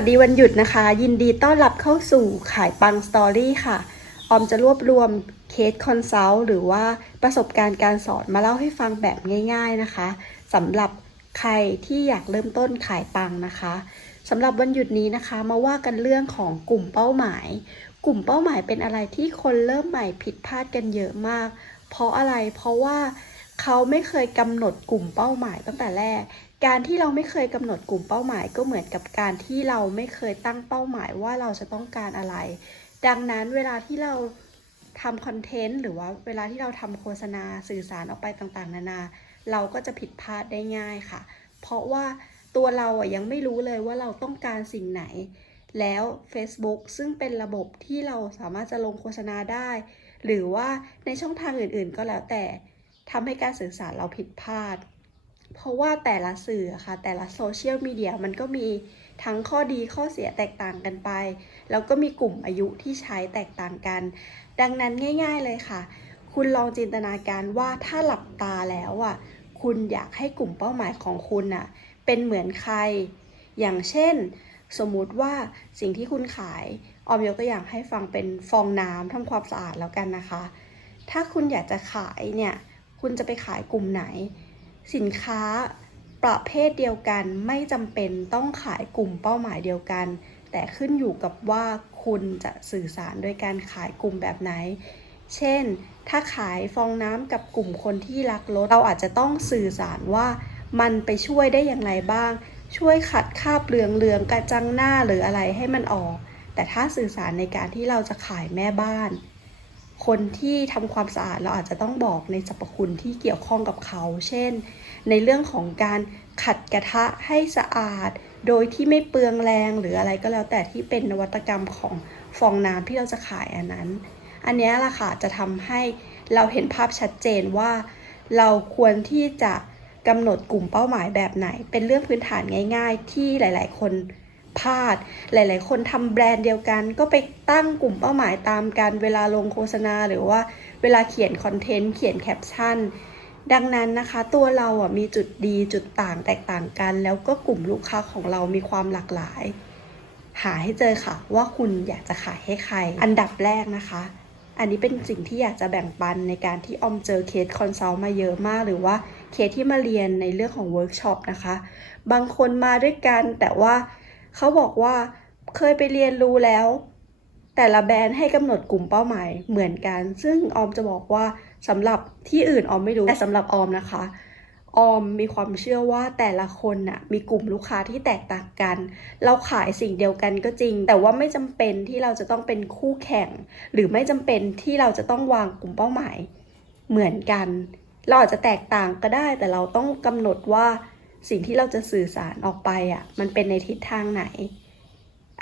วัสดีวันหยุดนะคะ ยินดีต้อนรับเข้าสู่ขายปังสตอรี่ค่ะ ออมจะรวบรวมเคสคอนซัลท์หรือว่าประสบการณ์การสอนมาเล่าให้ฟังแบบง่าย ๆนะคะสำหรับใครที่อยากเริ่มต้นขายปังนะคะสำหรับวันหยุดนี้นะคะมาว่ากันเรื่องของกลุ่มเป้าหมาย กลุ่มเป้าหมายเป็นอะไรที่คนเริ่มใหม่ผิดพลาดกันเยอะมาก เพราะอะไรเพราะว่า เขาไม่เคยกำหนดกลุ่มเป้าหมายตั้งแต่แรก การที่เราไม่เคยกำหนดกลุ่มเป้าหมาย ก็เหมือนกับการที่เราไม่เคยตั้งเป้าหมายว่าเราจะต้องการอะไร ดังนั้นเวลาที่เราทำคอนเทนต์หรือว่าเวลาที่เราทำโฆษณาสื่อสารออกไปต่างๆ นานา เราก็จะผิดพลาดได้ง่ายค่ะ เพราะว่าตัวเราอะยังไม่รู้เลยว่าเราต้องการสิ่งไหน แล้ว Facebook ซึ่งเป็นระบบที่เราสามารถจะลงโฆษณาได้ หรือว่าในช่องทางอื่นๆก็แล้วแต่ ทำให้การสื่อสารเราผิดพลาด เพราะว่าแต่ละสื่อค่ะ แต่ละโซเชียลมีเดียมันก็มีทั้งข้อดีข้อเสียแตกต่างกันไป แล้วก็มีกลุ่มอายุที่ใช้แตกต่างกัน ดังนั้นง่าย ๆเลยค่ะ คุณลองจินตนาการว่าถ้าหลับตาแล้วอะ คุณอยากให้กลุ่มเป้าหมายของคุณอะ เป็นเหมือนใคร อย่างเช่น สมมุติว่าสิ่งที่คุณขายออมยกตัวอย่างให้ฟังเป็นฟองน้ำทำความสะอาดแล้วกันนะคะ ถ้าคุณอยากจะขายเนี่ย คุณจะไปขายกลุ่มไหน สินค้าประเภทเดียวกันไม่จำเป็นต้องขายกลุ่มเป้าหมายเดียวกัน แต่ขึ้นอยู่กับว่าคุณจะสื่อสารด้วยการขายกลุ่มแบบไหน เช่น ถ้าขายฟองน้ำกับกลุ่มคนที่รักรถ เราอาจจะต้องสื่อสารว่ามันไปช่วยได้อย่างไรบ้าง ช่วยขัดคราบเหลืองเหลืองๆกระจังหน้าหรืออะไรให้มันออก แต่ถ้าสื่อสารในการที่เราจะขายแม่บ้าน คนที่ทำความสะอาดเราอาจจะต้องบอกในสรรพคุณที่เกี่ยวข้องกับเขา เช่น ในเรื่องของการขัดกระทะให้สะอาด โดยที่ไม่เปลืองแรงหรืออะไรก็แล้วแต่ที่เป็นนวัตกรรมของฟองน้ำที่เราจะขายอันนั้น อันนี้ล่ะค่ะจะทำให้เราเห็นภาพชัดเจนว่า เราควรที่จะกำหนดกลุ่มเป้าหมายแบบไหน เป็นเรื่องพื้นฐานง่าย ๆ ที่หลาย ๆ คน พลาด หลาย ๆ คนทำแบรนด์เดียวกัน ก็ไปตั้งกลุ่มเป้าหมายตามกันเวลาลงโฆษณา หรือว่าเวลาเขียนคอนเทนต์เขียนแคปชั่นดังนั้นนะคะตัวเราอะมีจุดดีจุดต่างแตกต่างกัน แล้วก็กลุ่มลูกค้าของเรามีความหลากหลาย หาให้เจอค่ะว่าคุณอยากจะขายให้ใคร อันดับแรกนะคะ อันนี้เป็นสิ่งที่อยากจะแบ่งปันในการที่ออมเจอเคสคอนซัลท์มาเยอะมาก หรือว่าเคสที่มาเรียนในเรื่องของเวิร์กช็อปนะคะ บางคนมาด้วยกันแต่ว่า เขาบอกว่าเคยไปเรียนรู้แล้ว แต่ละแบรนด์ให้กำหนดกลุ่มเป้าหมายเหมือนกัน ซึ่งออมจะบอกว่าสำหรับที่อื่นออมไม่รู้แต่สำหรับออมนะคะออมมีความเชื่อว่าแต่ละคนน่ะมีกลุ่มลูกค้าที่แตกต่างกัน เราขายสิ่งเดียวกันก็จริง แต่ว่าไม่จำเป็นที่เราจะต้องเป็นคู่แข่ง หรือไม่จำเป็นที่เราจะต้องวางกลุ่มเป้าหมายเหมือนกัน เราอาจจะแตกต่างก็ได้ แต่เราต้องกำหนดว่า สิ่งที่เราจะสื่อสารออกไปอะมันเป็นในทิศทางไหน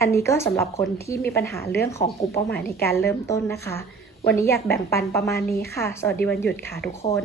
อันนี้ก็สำหรับคนที่มีปัญหาเรื่องของกลุ่มเป้าหมายในการเริ่มต้นนะคะ วันนี้อยากแบ่งปันประมาณนี้ค่ะ สวัสดีวันหยุดค่ะทุกคน